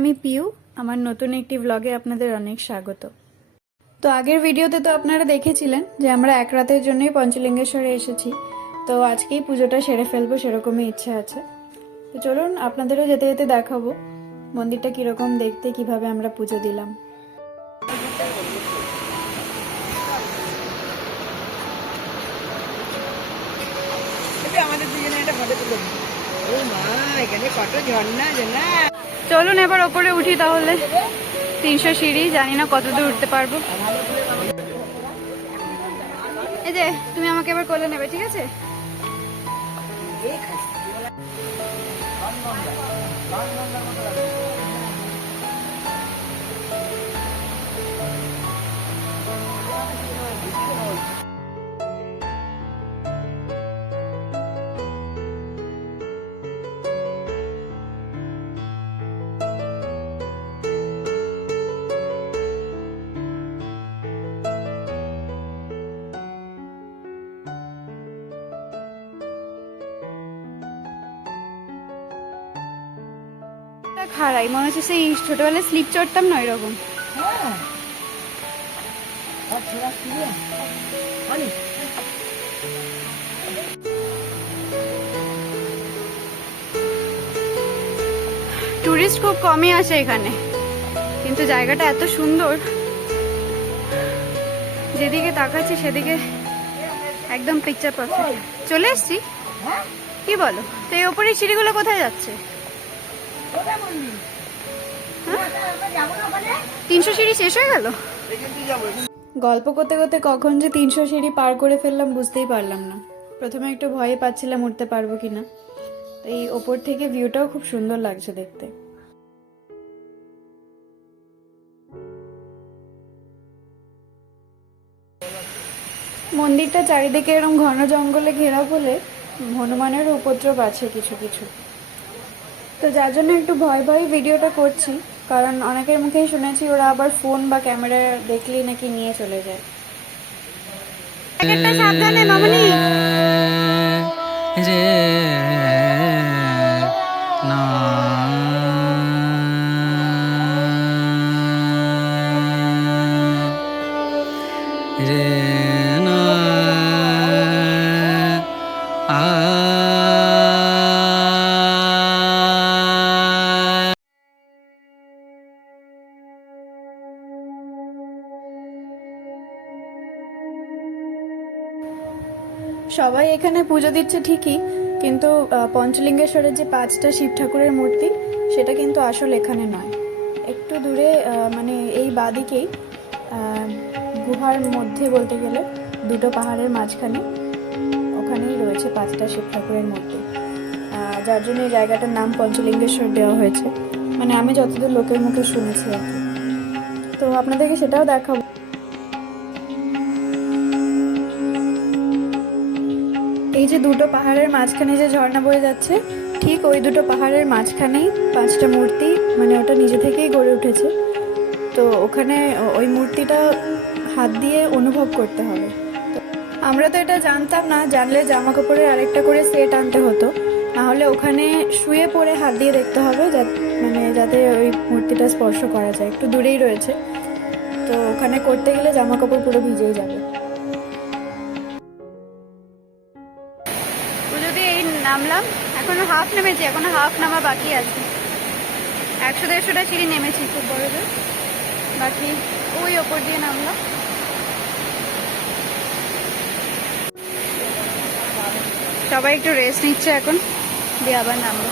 আমি পিউ। আমার নতুন একটি ব্লগে আপনাদের অনেক স্বাগত। তো আগের ভিডিওতে তো আপনারা দেখেছিলেন যে আমরা এক রাতের জন্যই পঞ্চলিঙ্গেশ্বরে এসেছি। তো আজকেই পুজোটা সেরে ফেলবো, সেরকমই ইচ্ছা আছে। তো চলুন আপনাদেরও যেতে যেতে দেখাবো মন্দিরটা কিরকম দেখতে, কিভাবে আমরা পুজো দিলাম। চলুন এবার ওপরে উঠি তাহলে। 300 সিঁড়ি, জানি না কত দূর উঠতে পারবো। এই যে তুমি আমাকে এবার কোলে নেবে, ঠিক আছে? খাড়াই মনে হচ্ছে সেই ছোটবেলায় স্লিপ চড়তাম না, এরকম। টুরিস্ট খুব কমই আসে এখানে, কিন্তু জায়গাটা এত সুন্দর, যেদিকে তাকাচ্ছি সেদিকে একদম পিকচার পারফেক্ট। চলে এসছি, কি বলো? তো এই ওপরে সিঁড়িগুলো কোথায় যাচ্ছে? 300 সিঁড়ি শেষ হয়ে গেল। গল্প করতে করতে কখন যে 300 সিঁড়ি পার করে ফেললাম বুঝতেই পারলাম না। প্রথমে একটু ভয়ে পাচ্ছিলাম উঠতে পারবো কিনা। এই ওপর থেকে ভিউটাও খুব সুন্দর লাগছে দেখতে। মন্দিরটা চারিদিকে এরকম ঘন জঙ্গলে ঘেরা বলে হনুমানেরও উপদ্রব আছে কিছু কিছু। তো যার জন্য একটু ভয় ভয় ভিডিওটা করছি, কারণ অনেকের মুখেই শুনেছি ওরা আবার ফোন বা ক্যামেরা দেখলেই নাকি নিয়ে চলে যায়। সাবধানে মামনি। সবাই এখানে পুজো দিচ্ছে ঠিকই, কিন্তু পঞ্চলিঙ্গেশ্বরের যে 5টা শিব ঠাকুরের মূর্তি সেটা কিন্তু আসল এখানে নয়। একটু দূরে মানে এই বাদিকেই গুহার মধ্যে বলতে গেলে দুটো পাহাড়ের মাঝখানে ওখানেই রয়েছে 5টা শিব ঠাকুরের মূর্তি, যার জন্য এই জায়গাটার নাম পঞ্চলিঙ্গেশ্বর দেওয়া হয়েছে। মানে আমি যতদূর লোকের মুখে শুনেছি আর কি। তো আপনাদেরকে সেটাও দেখাবো। এই যে দুটো পাহাড়ের মাঝখানে যে ঝর্ণা বয়ে যাচ্ছে, ঠিক ওই দুটো পাহাড়ের মাঝখানেই 5টা মূর্তি, মানে ওটা নিজে থেকেই গড়ে উঠেছে। তো ওখানে ওই মূর্তিটা হাত দিয়ে অনুভব করতে হবে। আমরা তো এটা জানতাম না, জানলে জামা কাপড়ের আরেকটা করে সেট আনতে হতো, নাহলে ওখানে শুয়ে পড়ে হাত দিয়ে দেখতে হবে, মানে যাতে ওই মূর্তিটা স্পর্শ করা যায়। একটু দূরেই রয়েছে, তো ওখানে করতে গেলে জামা কাপড় পুরো ভিজেই যাবে। নামলাম, এখনো হাফ নেমেছি, এখনো হাফ নামা বাকি আছে। 100-150টা সিঁড়ি নেমেছি, খুব বড় জোর বাকি। ওই ওপর দিয়ে নামলাম। সবাই একটু রেস্ট নিচ্ছে এখন, দিয়ে আবার নামলো।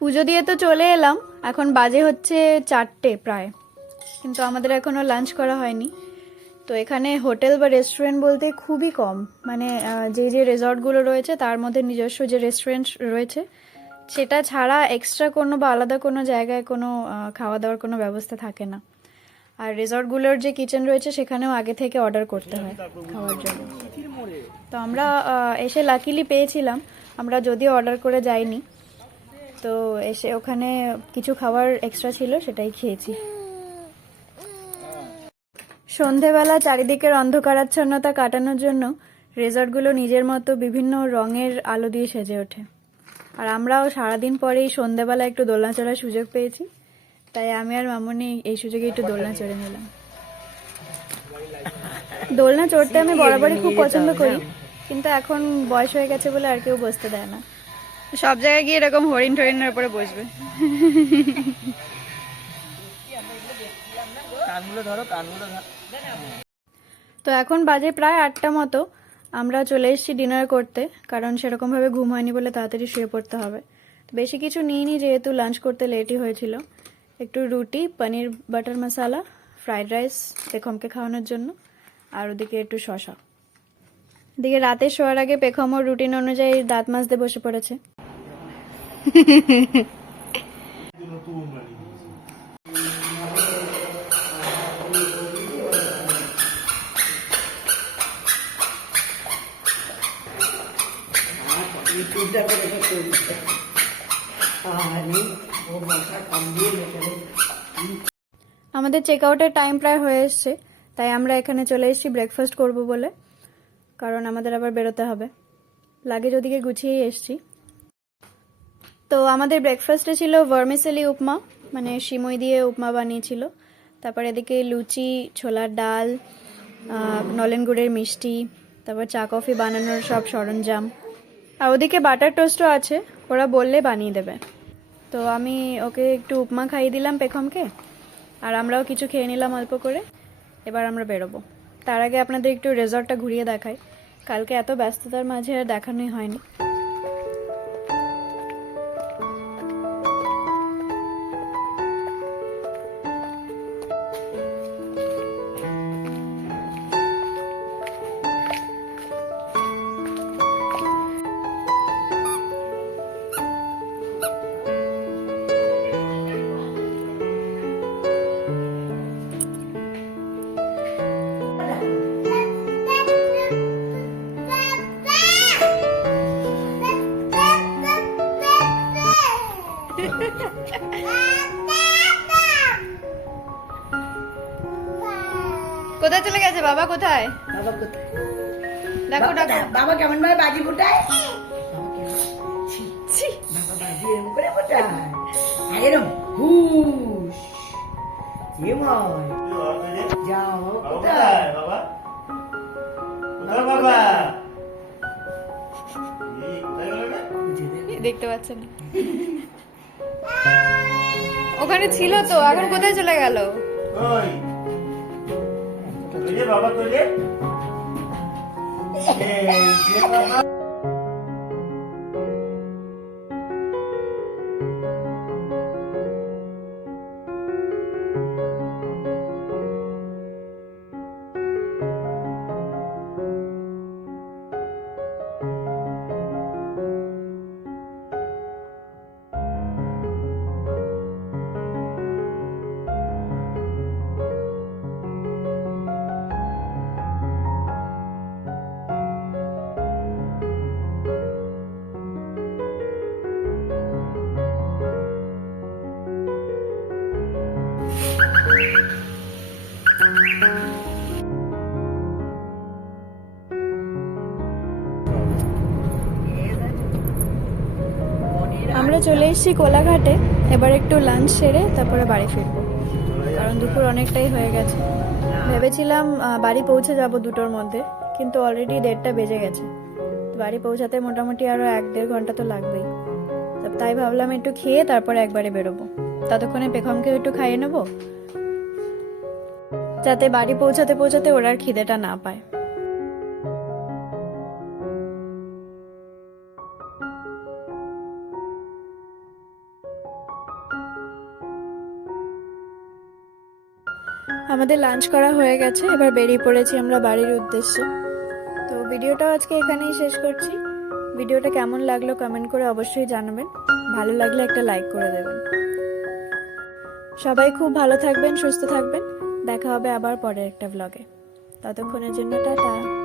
পুজো দিয়ে তো চলে এলাম, এখন বাজে হচ্ছে 4টে প্রায়, কিন্তু আমাদের এখনো লাঞ্চ করা হয়নি। তো এখানে হোটেল বা রেস্টুরেন্ট বলতে খুবই কম, মানে যে যে রিসর্টগুলো রয়েছে তার মধ্যে নিজস্ব যে রেস্টুরেন্ট রয়েছে সেটা ছাড়া এক্সট্রা কোনো বা আলাদা কোনো জায়গায় কোনো খাওয়া দাওয়ার কোনো ব্যবস্থা থাকে না। আর রিসর্টগুলোর যে কিচেন রয়েছে সেখানেও আগে থেকে অর্ডার করতে হয় খাওয়ার জন্য। তো আমরা এসে লাকিলি পেয়েছিলাম, আমরা যদিও অর্ডার করে যাইনি, তো এসে ওখানে কিছু খাবার এক্সট্রা ছিল সেটাই খেয়েছি। সন্ধেবেলা চারিদিকের অন্ধকারাচ্ছন্নতা কাটানোর জন্য রিসর্টগুলো নিজের মতো বিভিন্ন রঙের আলো দিয়ে সেজে ওঠে। আর আমরাও সারাদিন পরেই সন্ধেবেলা একটু দোলনা চড়ার সুযোগ পেয়েছি, তাই আমি আর মামনি এই সুযোগে একটু দোলনা চড়ে নিলাম। দোলনা চড়তে আমি বরাবরই খুব পছন্দ করি, কিন্তু এখন বয়স হয়ে গেছে বলে আর কেউ বসতে দেয় না। সব জায়গায় গিয়ে এরকম হরিণ টরিনের উপরে বসবে। তো এখন বাজে প্রায় 8টা মতো, আমরা চলে এসেছি ডিনার করতে, কারণ সেরকমভাবে ঘুম হয়নি বলে তাড়াতাড়ি শুয়ে পড়তে হবে। বেশি কিছু নিইনি যেহেতু লাঞ্চ করতে লেটই হয়েছিল। একটু রুটি, পনির বাটার মশালা, ফ্রাইড রাইস পেখমকে খাওয়ানোর জন্য, আর ওদিকে একটু শসা। এদিকে রাতে শোয়ার আগে পেখমও রুটিন অনুযায়ী দাঁত মাজতে বসে পড়েছে। আমাদের চেক আউটের টাইম প্রায় হয়ে এসছে, তাই আমরা এখানে চলে এসেছি ব্রেকফাস্ট করব বলে, কারণ আমাদের আবার বেরোতে হবে। লাগেজ ওদিকে গুছিয়েই এসছি। তো আমাদের ব্রেকফাস্টে ছিল ভার্মিসেলি উপমা, মানে সিমই দিয়ে উপমা বানিয়েছিল। তারপর এদিকে লুচি, ছোলার ডাল, নলেন গুড়ের মিষ্টি, তারপর চা কফি বানানোর সব সরঞ্জাম, আর ওদিকে বাটার টোস্টও আছে, ওরা বললে বানিয়ে দেবে। তো আমি ওকে একটু উপমা খাইয়ে দিলাম পেখমকে, আর আমরাও কিছু খেয়ে নিলাম অল্প করে। এবার আমরা বেরোবো। তার আগে আপনাদের একটু রিসর্টটা ঘুরিয়ে দেখাই, কালকে এত ব্যস্ততার মাঝে আর দেখানোই হয়নি। কোথায় চলে গেছে বাবা? কোথায় দেখো দেখো বাবা কেমন ভাবে বাজি ফোটায়, বাবা বাজি এরকম করে ফোটায়, এরকম হুশ। যাও কোথায় বাবা? কোথায় বাবা? দেখতে পাচ্ছেন না, ওখানে ছিল তো, এখন কোথায় চলে গেল? কই? তোলে বাবা তোলে। এই যে বাবা। আমরা চলে এসেছি কোলাঘাটে। এবার একটু লাঞ্চ সেরে তারপরে বাড়ি ফিরবো, কারণ দুপুর অনেকটাই হয়ে গেছে। ভেবেছিলাম বাড়ি পৌঁছে যাব 2টোর মধ্যে, কিন্তু অলরেডি 1:30টা বেজে গেছে। বাড়ি পৌঁছাতে মোটামুটি আরও 1-1.5 ঘন্টা তো লাগবেই। তাই ভাবলাম একটু খেয়ে তারপরে একবারে বেরোবো, ততক্ষণে পেখমকেও একটু খাইয়ে নেবো, যাতে বাড়ি পৌঁছাতে পৌঁছাতে ওরা আর খিদেটা না পায়। আমাদের লাঞ্চ করা হয়ে গেছে, এবার বেরিয়ে পড়েছি আমরা বাড়ির উদ্দেশ্যে। তো ভিডিওটাও আজকে এখানেই শেষ করছি। ভিডিওটা কেমন লাগলো কমেন্ট করে অবশ্যই জানাবেন, ভালো লাগলে একটা লাইক করে দেবেন। সবাই খুব ভালো থাকবেন, সুস্থ থাকবেন। দেখা হবে আবার পরের একটা ব্লগে। ততক্ষণের জন্য টাটা।